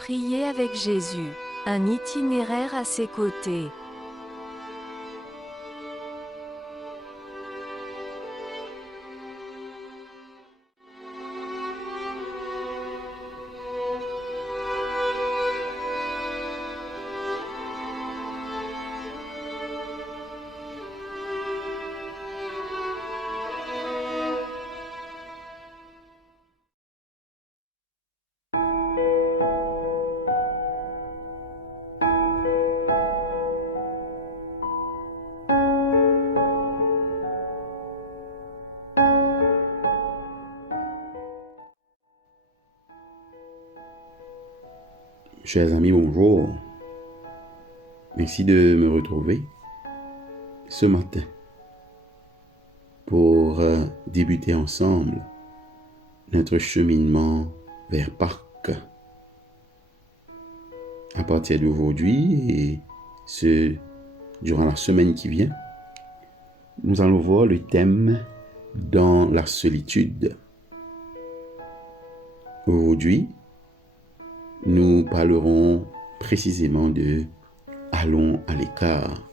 Prier avec Jésus, un itinéraire à ses côtés. Chers amis, bonjour. Merci de me retrouver ce matin pour débuter ensemble notre cheminement vers Pâques. À partir d'aujourd'hui et durant la semaine qui vient, nous allons voir le thème dans la solitude. Aujourd'hui, nous parlerons précisément de « Allons à l'écart ».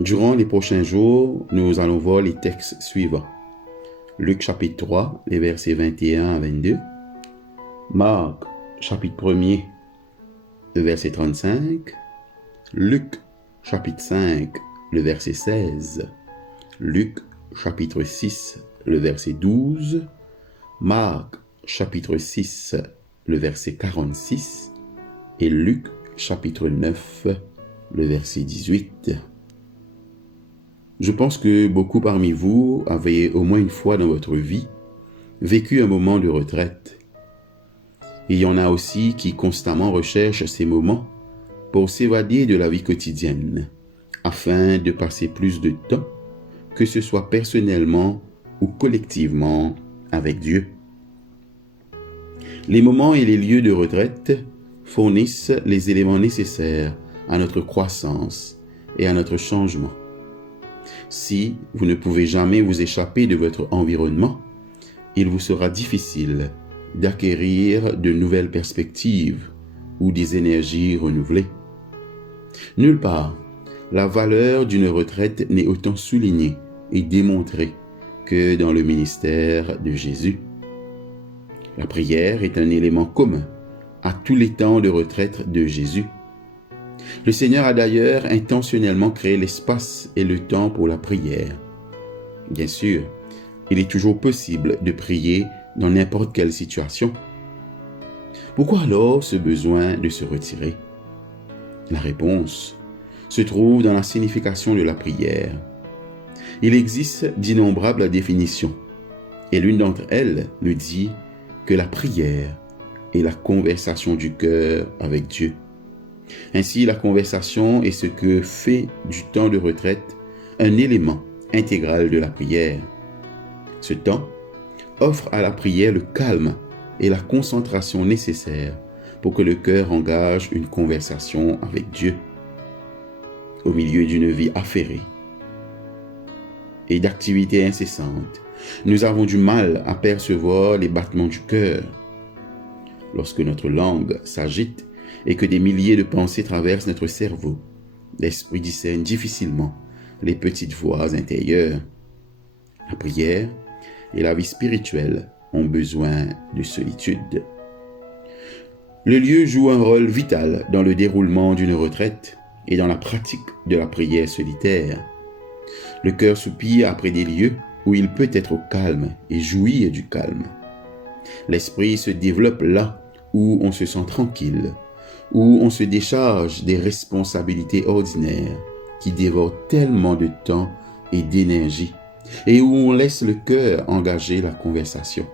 Durant les prochains jours, nous allons voir les textes suivants. Luc chapitre 3, les versets 21 à 22. Marc chapitre 1er, le verset 35. Luc chapitre 5, le verset 16. Luc chapitre 6, le verset 12. Marc chapitre 6, le verset 46, et Luc, chapitre 9, le verset 18. Je pense que beaucoup parmi vous avez au moins une fois dans votre vie vécu un moment de retraite. Et il y en a aussi qui constamment recherchent ces moments pour s'évader de la vie quotidienne, afin de passer plus de temps, que ce soit personnellement ou collectivement, avec Dieu. Les moments et les lieux de retraite fournissent les éléments nécessaires à notre croissance et à notre changement. Si vous ne pouvez jamais vous échapper de votre environnement, il vous sera difficile d'acquérir de nouvelles perspectives ou des énergies renouvelées. Nulle part, la valeur d'une retraite n'est autant soulignée et démontrée que dans le ministère de Jésus. La prière est un élément commun à tous les temps de retraite de Jésus. Le Seigneur a d'ailleurs intentionnellement créé l'espace et le temps pour la prière. Bien sûr, il est toujours possible de prier dans n'importe quelle situation. Pourquoi alors ce besoin de se retirer? La réponse se trouve dans la signification de la prière. Il existe d'innombrables définitions, et l'une d'entre elles nous dit que la prière est la conversation du cœur avec Dieu. Ainsi, la conversation est ce que fait du temps de retraite un élément intégral de la prière. Ce temps offre à la prière le calme et la concentration nécessaires pour que le cœur engage une conversation avec Dieu. Au milieu d'une vie affairée et d'activités incessantes, nous avons du mal à percevoir les battements du cœur. Lorsque notre langue s'agite et que des milliers de pensées traversent notre cerveau, l'esprit discerne difficilement les petites voix intérieures. La prière et la vie spirituelle ont besoin de solitude. Le lieu joue un rôle vital dans le déroulement d'une retraite et dans la pratique de la prière solitaire. Le cœur soupire après des lieux où il peut être au calme et jouir du calme. L'esprit se développe là où on se sent tranquille, où on se décharge des responsabilités ordinaires qui dévorent tellement de temps et d'énergie, et où on laisse le cœur engager la conversation.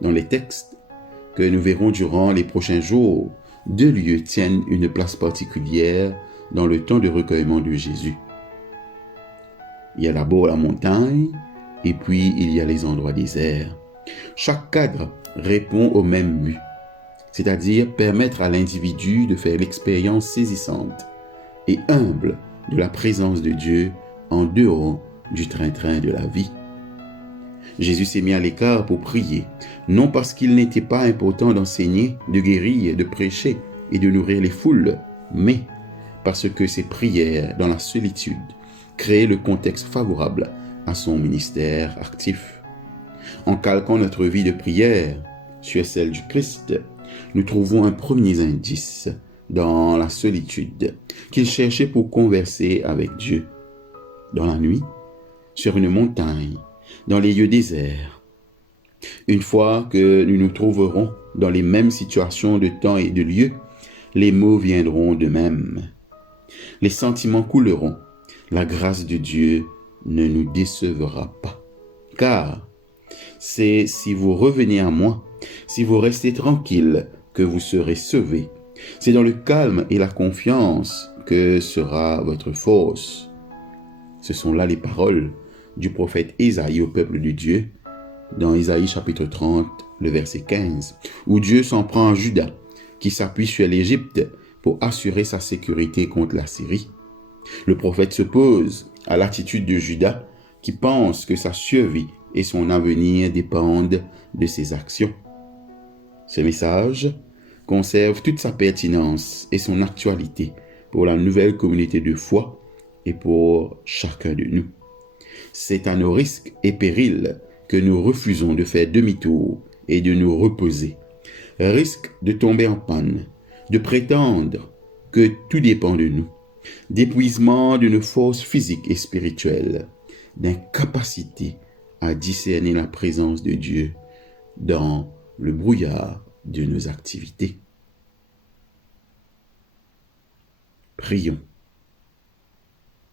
Dans les textes que nous verrons durant les prochains jours, deux lieux tiennent une place particulière dans le temps de recueillement de Jésus. Il y a d'abord la montagne, et puis il y a les endroits déserts. Chaque cadre répond au même but, c'est-à-dire permettre à l'individu de faire l'expérience saisissante et humble de la présence de Dieu en dehors du train-train de la vie. Jésus s'est mis à l'écart pour prier, non parce qu'il n'était pas important d'enseigner, de guérir, de prêcher et de nourrir les foules, mais parce que ses prières dans la solitude créaient le contexte favorable à son ministère actif. En calquant notre vie de prière sur celle du Christ, nous trouvons un premier indice dans la solitude qu'il cherchait pour converser avec Dieu. Dans la nuit, sur une montagne, dans les lieux déserts. Une fois que nous nous trouverons dans les mêmes situations de temps et de lieu, les mots viendront d'eux-mêmes. Les sentiments couleront. La grâce de Dieu ne nous décevra pas. Car c'est si vous revenez à moi, si vous restez tranquille, que vous serez sauvés. C'est dans le calme et la confiance que sera votre force. Ce sont là les paroles du prophète Ésaïe au peuple de Dieu, dans Ésaïe chapitre 30, le verset 15, où Dieu s'en prend à Juda, qui s'appuie sur l'Égypte pour assurer sa sécurité contre la Syrie. Le prophète s'oppose à l'attitude de Juda, qui pense que sa survie et son avenir dépendent de ses actions. Ce message conserve toute sa pertinence et son actualité pour la nouvelle communauté de foi et pour chacun de nous. C'est à nos risques et périls que nous refusons de faire demi-tour et de nous reposer. Risque de tomber en panne, de prétendre que tout dépend de nous, d'épuisement de nos forces physiques et spirituelles, d'incapacité à discerner la présence de Dieu dans le brouillard de nos activités. Prions.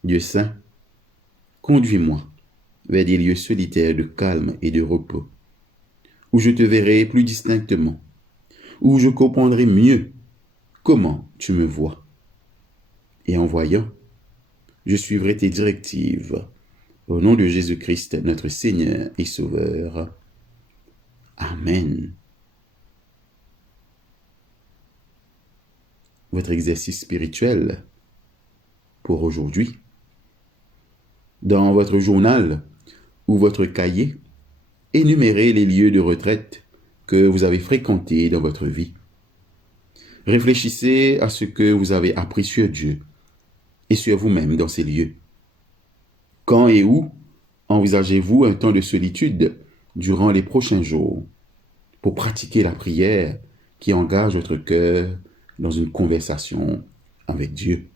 Dieu saint, conduis-moi vers des lieux solitaires de calme et de repos, où je te verrai plus distinctement, où je comprendrai mieux comment tu me vois. Et en voyant, je suivrai tes directives. Au nom de Jésus-Christ, notre Seigneur et Sauveur. Amen. Votre exercice spirituel pour aujourd'hui. Dans votre journal ou votre cahier, énumérez les lieux de retraite que vous avez fréquentés dans votre vie. Réfléchissez à ce que vous avez appris sur Dieu et sur vous-même dans ces lieux. Quand et où envisagez-vous un temps de solitude durant les prochains jours pour pratiquer la prière qui engage votre cœur dans une conversation avec Dieu?